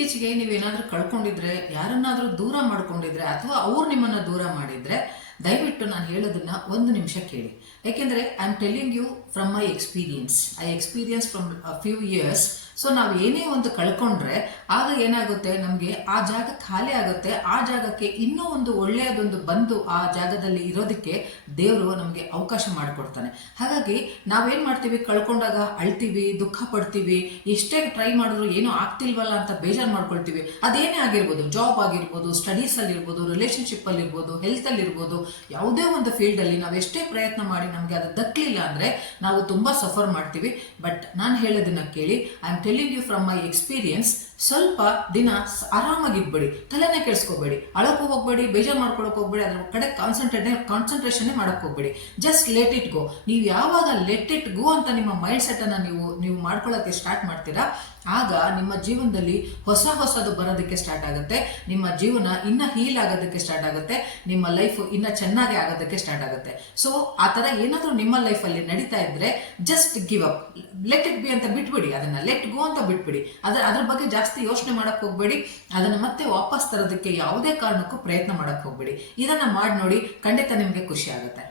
ಇತ್ತೀಚೆಗೆ ನೀವೇನಾದ್ರೂ ಕಳ್ಕೊಂಡಿದ್ರೆ, ಯಾರನ್ನಾದ್ರೂ ದೂರ ಮಾಡ್ಕೊಂಡಿದ್ರೆ, ಅಥವಾ ಅವ್ರು ನಿಮ್ಮನ್ನ ದೂರ ಮಾಡಿದ್ರೆ, ದಯವಿಟ್ಟು ನಾನು ಹೇಳೋದನ್ನ ಒಂದು ನಿಮಿಷ ಕೇಳಿ. ಯಾಕೆಂದ್ರೆ I am telling you from my experience. I experience from few years. So ನಾವು ಏನೇ ಒಂದು ಕಳ್ಕೊಂಡ್ರೆ ಆಗ ಏನಾಗುತ್ತೆ, ನಮಗೆ ಆ ಜಾಗ ಖಾಲಿ ಆಗುತ್ತೆ. ಆ ಜಾಗಕ್ಕೆ ಇನ್ನೂ ಒಂದು ಒಳ್ಳೆಯದೊಂದು ಬಂದು ಆ ಜಾಗದಲ್ಲಿ ಇರೋದಕ್ಕೆ ದೇವರು ನಮಗೆ ಅವಕಾಶ ಮಾಡಿಕೊಡ್ತಾನೆ. ಹಾಗಾಗಿ ನಾವೇನ್ ಮಾಡ್ತೀವಿ, ಕಳ್ಕೊಂಡಾಗ ಅಳ್ತೀವಿ, ದುಃಖ ಪಡ್ತೀವಿ, ಎಷ್ಟೇ ಟ್ರೈ ಮಾಡಿದ್ರು ಏನೋ ಆಗ್ತಿಲ್ವಲ್ಲ ಅಂತ ಬೇಜಾರು ಮಾಡ್ಕೊಳ್ತೀವಿ. ಅದೇನೇ ಆಗಿರ್ಬೋದು, ಜಾಬ್ ಆಗಿರ್ಬೋದು, ಸ್ಟಡೀಸ್ ಅಲ್ಲಿ ಇರ್ಬೋದು, ರಿಲೇಶನ್ಶಿಪ್ ಅಲ್ಲಿ ಇರ್ಬೋದು, ಹೆಲ್ತ್ ಅಲ್ಲಿ ಇರ್ಬೋದು, ಯಾವುದೇ ಒಂದು ಫೀಲ್ಡ್ ಅಲ್ಲಿ ನಾವು ಎಷ್ಟೇ ಪ್ರಯತ್ನ ಮಾಡಿ ನಮಗೆ ಅದು ದಕ್ಕಲಿಲ್ಲ ಅಂದ್ರೆ ನಾವು ತುಂಬಾ ಸಫರ್ ಮಾಡ್ತೀವಿ. ಬಟ್ ನಾನು ಹೇಳೋದನ್ನ ಕೇಳಿ, I am telling you from my experience. ಸ್ವಲ್ಪ ದಿನ ಆರಾಮಾಗಿದ್ಬೇಡಿ, ತಲೆನೇ ಕೆಡಿಸ್ಕೋಬೇಡಿ, ಅಳಕ್ಕೂ ಹೋಗ್ಬೇಡಿ, ಬೇಜಾರು ಮಾಡ್ಕೊಳಕ್ ಹೋಗ್ಬೇಡಿ, ಅದ್ರ ಕಡೆ ಕಾನ್ಸಂಟ್ರೇಷನ್ ಮಾಡಕ್ ಹೋಗ್ಬೇಡಿ. Just let it go. ನೀವು ಯಾವಾಗ ಲೆಟ್ ಇಟ್ ಗೋ ಅಂತ ನಿಮ್ಮ ಮೈಂಡ್ ಸೆಟ್ ಅನ್ನ ನೀವು ಮಾಡ್ಕೊಳ್ಳೋಕೆ ಸ್ಟಾರ್ಟ್ ಮಾಡ್ತೀರಾ, ಆಗ ನಿಮ್ಮ ಜೀವನದಲ್ಲಿ ಹೊಸದು ಬರೋದಕ್ಕೆ ಸ್ಟಾರ್ಟ್ ಆಗುತ್ತೆ. ನಿಮ್ಮ ಜೀವನ ಇನ್ನ ಹೀಲ್ ಆಗೋದಕ್ಕೆ ಸ್ಟಾರ್ಟ್ ಆಗುತ್ತೆ. ನಿಮ್ಮ ಲೈಫ್ ಇನ್ನ ಚೆನ್ನಾಗಿ ಆಗೋದಕ್ಕೆ ಸ್ಟಾರ್ಟ್ ಆಗುತ್ತೆ. ಸೊ ಆ ತರ ಏನಾದ್ರೂ ನಿಮ್ಮ ಲೈಫ್ ಅಲ್ಲಿ ನಡೀತಾ ಇದ್ರೆ just give up, let it be ಅಂತ ಬಿಟ್ಬಿಡಿ. ಅದನ್ನ ಲೆಟ್ ಗೋ ಅಂತ ಬಿಟ್ಬಿಡಿ. ಅದ್ರ ಬಗ್ಗೆ ಜಾಸ್ತಿ ಯೋಚನೆ ಮಾಡಕ್ ಹೋಗ್ಬೇಡಿ. ಅದನ್ನ ಮತ್ತೆ ವಾಪಸ್ ತರೋದಕ್ಕೆ ಯಾವುದೇ ಕಾರಣಕ್ಕೂ ಪ್ರಯತ್ನ ಮಾಡಕ್ ಹೋಗ್ಬೇಡಿ. ಇದನ್ನ ಮಾಡಿ ನೋಡಿ, ಖಂಡಿತ ನಿಮ್ಗೆ ಖುಷಿ ಆಗುತ್ತೆ.